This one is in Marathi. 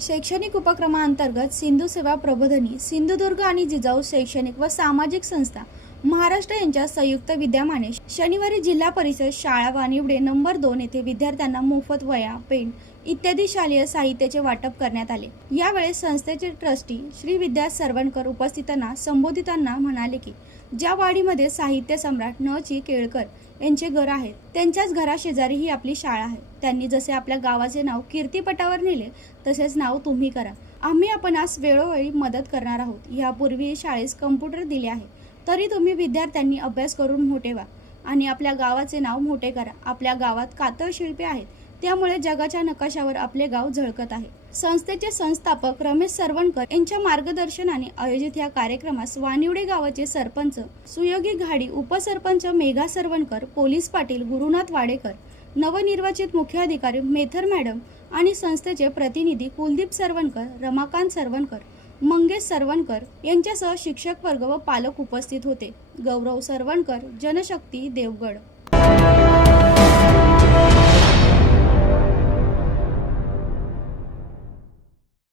शैक्षणिक उपक्रमांतर्गत सिंधू सेवा प्रबोधिनी सिंधुदुर्ग आणि जिजाऊ शैक्षणिक व सामाजिक संस्था महाराष्ट्र यांच्या संयुक्त विद्यमाने शनिवारी जिल्हा परिषद शाळा वानिवडे नंबर 2 येथे विद्यार्थ्यांना मोफत वह्या, पेन इत्यादी शालेय साहित्याचे वाटप करण्यात आले। यावेळी संस्थेचे ट्रस्टी श्री विद्या सरवणकर उपस्थितांना संबोधितांना म्हणाले की ज्या वाडीमध्ये साहित्य सम्राट न. चि. केळकर यांचे घर आहे त्यांच्याच घराशेजारी ही आपली शाळा आहे। त्यांनी जसे आपल्या गावाचे नाव कीर्तीपटावर नेले तसेच नाव तुम्ही करा। आम्ही आपणास वेळोवेळी मदत करणार आहोत। यापूर्वी शाळेस कम्प्युटर दिले आहे, तरी तुम्ही विद्यार्थ्यांनी अभ्यास करून मोठे व्हा आणि आपल्या गावाचे नाव मोठे करा। आपल्या गावात कातळ शिल्पे आहेत, त्यामुळे जगाच्या नकाशावर आपले गाव झळकत आहे। संस्थेचे संस्थापक रमेश सरवणकर यांच्या मार्गदर्शनाने आयोजित या कार्यक्रमास वानिवडे गावाचे सरपंच सुयोगी घाडी, उपसरपंच मेघा सरवणकर, पोलीस पाटील गुरुनाथ वाडेकर, नवनिर्वाचित मुख्य अधिकारी मेथर मॅडम आणि संस्थेचे प्रतिनिधी कुलदीप सरवणकर, रमाकांत सरवणकर, मंगेश सरवणकर यांच्यासह शिक्षक वर्ग व पालक उपस्थित होते। गौरव सरवणकर, जनशक्ती, देवगड।